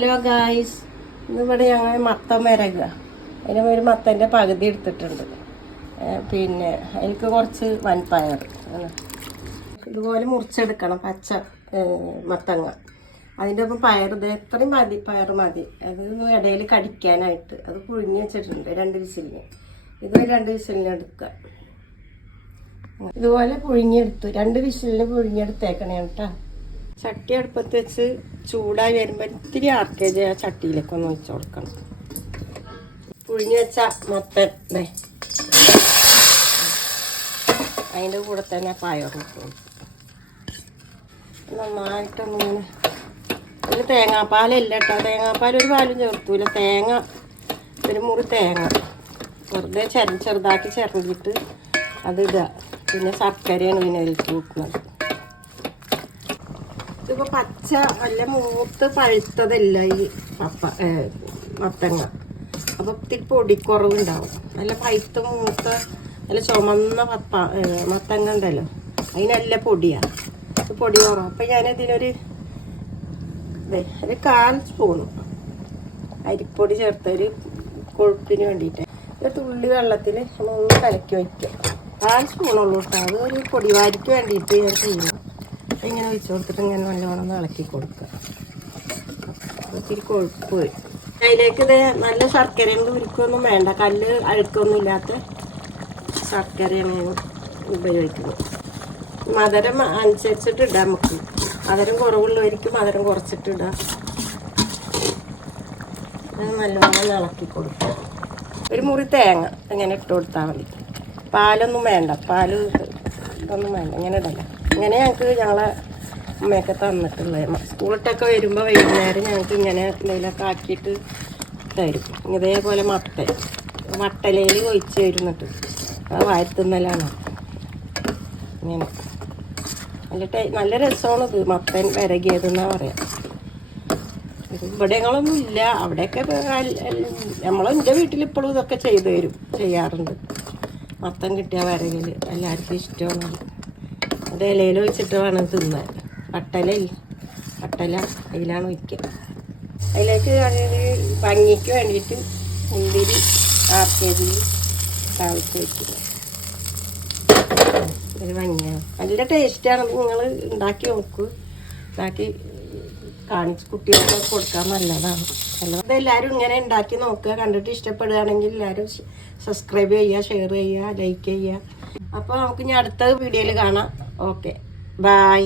Hello guys, ഇന്നിവിടെ ഞങ്ങൾ മത്തം വരകുക. അതിന് ഒരു മത്തൻ്റെ പകുതി എടുത്തിട്ടുണ്ട്. പിന്നെ അതിലേക്ക് കുറച്ച് വൻപയർ ഇതുപോലെ മുറിച്ചെടുക്കണം. പച്ച മത്തങ്ങ അതിൻ്റെ ഒപ്പം പയർ ഇത് എത്രയും മതി, പയർ മതി. അത് ഇടയിൽ കടിക്കാനായിട്ട് അത് പുഴുങ്ങി വെച്ചിട്ടുണ്ട് 2 വിസിലിന്. ഇത് 2 വിസിലിന് എടുക്കുക. ഇതുപോലെ പുഴുങ്ങിയെടുത്തു 2 വിസിലിന് പുഴുങ്ങിയെടുത്തേക്കണേ കേട്ടോ. ചട്ടി അടുപ്പത്ത് വെച്ച് ചൂടായി വരുമ്പോൾ ഇത്തിരി ആർക്കേജ് ആ ചട്ടിയിലേക്ക് ഒന്ന് വെച്ച് കൊടുക്കണം. പുഴുങ്ങി വെച്ച മത്തൻ അതിൻ്റെ കൂടെ തന്നെ പയറും നന്നായിട്ടൊന്നിങ്ങനെ. അതിൽ തേങ്ങാപ്പാലല്ല കേട്ടോ, തേങ്ങാപ്പാൽ ഒരു പാലും ചേർത്തൂല. തേങ്ങ ഒരു മുറി തേങ്ങ വെറുതെ ചെറുതാക്കി ചിരണ്ടിയിട്ട് അതിടുക. പിന്നെ ശർക്കരയാണ് പിന്നെ അതിലേക്ക് കൂട്ടുന്നത്. ഇതിപ്പോൾ പച്ച നല്ല മൂത്ത് പഴുത്തതല്ല ഈ മത്തങ്ങ. അപ്പോൾ ഇത്തിരി പൊടിക്കുറവുണ്ടാവും. നല്ല പഴുത്ത മൂത്ത നല്ല ചുമന്ന മത്തങ്ങ ഉണ്ടല്ലോ, അതിനല്ല പൊടിയാണ്. പൊടി കുറവ്. അപ്പം ഞാനതിനൊരു 1/4 സ്പൂണ് അരിപ്പൊടി ചേർത്തൊരു കൊഴുപ്പിന് വേണ്ടിയിട്ട് ഒരു തുള്ളി വെള്ളത്തിൽ നമ്മളൊന്ന് കലക്കി വയ്ക്കുക. 1/4 സ്പൂണുള്ളൂ കേട്ടോ. അത് ഒരു പൊടിവാരിക്ക് വേണ്ടിയിട്ട് ഞാൻ ചെയ്യുന്നു. ഇങ്ങനെ വെച്ച് കൊടുത്തിട്ട് ഇങ്ങനെ നല്ലോണം ഇളക്കി കൊടുക്കുക. ഒത്തിരി കൊഴുപ്പ് വരും. അതിലേക്ക് ഇത് നല്ല ശർക്കരയൊന്നും ഉരുക്കൊന്നും വേണ്ട, കല്ല് അഴുക്കൊന്നും ഇല്ലാത്ത ശർക്കരയാണ് ഉപയോഗിക്കുന്നത്. മധുരം അനുസരിച്ചിട്ട് ഇടാം. നമുക്ക് മധുരം കുറവുള്ളവർക്ക് മധുരം കുറച്ചിട്ടിടാം. നല്ലോണം ഇളക്കി കൊടുക്കുക. ഒരു മുറി തേങ്ങ ഇങ്ങനെ ഇട്ട് കൊടുത്താൽ മതി. പാലൊന്നും വേണ്ട, പാല് ഒന്നും വേണ്ട. ഇങ്ങനെ ഇടല്ല. ഇങ്ങനെ ഞങ്ങളെ അമ്മയൊക്കെ തന്നിട്ടുള്ളത്. സ്കൂളിട്ടൊക്കെ വരുമ്പോൾ വൈകുന്നേരം ഞങ്ങൾക്ക് ഇങ്ങനെ എന്തെങ്കിലുമൊക്കെ ആക്കിയിട്ട് തരും. ഇതേപോലെ മട്ടലയിൽ ഒഴിച്ച് തരുന്നിട്ട് അത് വായത്തുന്നലാണ്. ഇങ്ങനെ നല്ല രസമാണ് ഇത്. മത്തൻ വരകിയതെന്നാണ് പറയാം. ഇവിടെങ്ങളൊന്നും ഇല്ല. അവിടെയൊക്കെ എൻ്റെ വീട്ടിൽ ഇപ്പോഴും ഇതൊക്കെ ചെയ്യാറുണ്ട്. മത്തൻ കിട്ടിയ വരകിൽ എല്ലാവർക്കും ഇഷ്ടമാണ്. അത് ഇലയിൽ വെച്ചിട്ട് വേണം തിന്നാൻ. പട്ടല അതിലാണ് വയ്ക്കുക. അതിലേക്ക് ഭംഗിക്ക് വേണ്ടിയിട്ട് മുന്തിരി RKG താളിച്ച് വയ്ക്കുക. ഒരു ഭംഗിയാണ്, നല്ല ടേസ്റ്റാണ്. നിങ്ങൾ ഉണ്ടാക്കി നോക്കൂ. ഉണ്ടാക്കി കാണിച്ച് കുട്ടികൾക്ക് കൊടുക്കാൻ നല്ലതാണ്. എല്ലാവരും ഇങ്ങനെ ഉണ്ടാക്കി നോക്കുക. കണ്ടിട്ട് ഇഷ്ടപ്പെടുകയാണെങ്കിൽ എല്ലാവരും സബ്സ്ക്രൈബ് ചെയ്യുക, ഷെയർ ചെയ്യുക, ലൈക്ക് ചെയ്യുക. അപ്പോൾ നമുക്ക് ഇനി അടുത്ത വീഡിയോയിൽ കാണാം. Okay, by.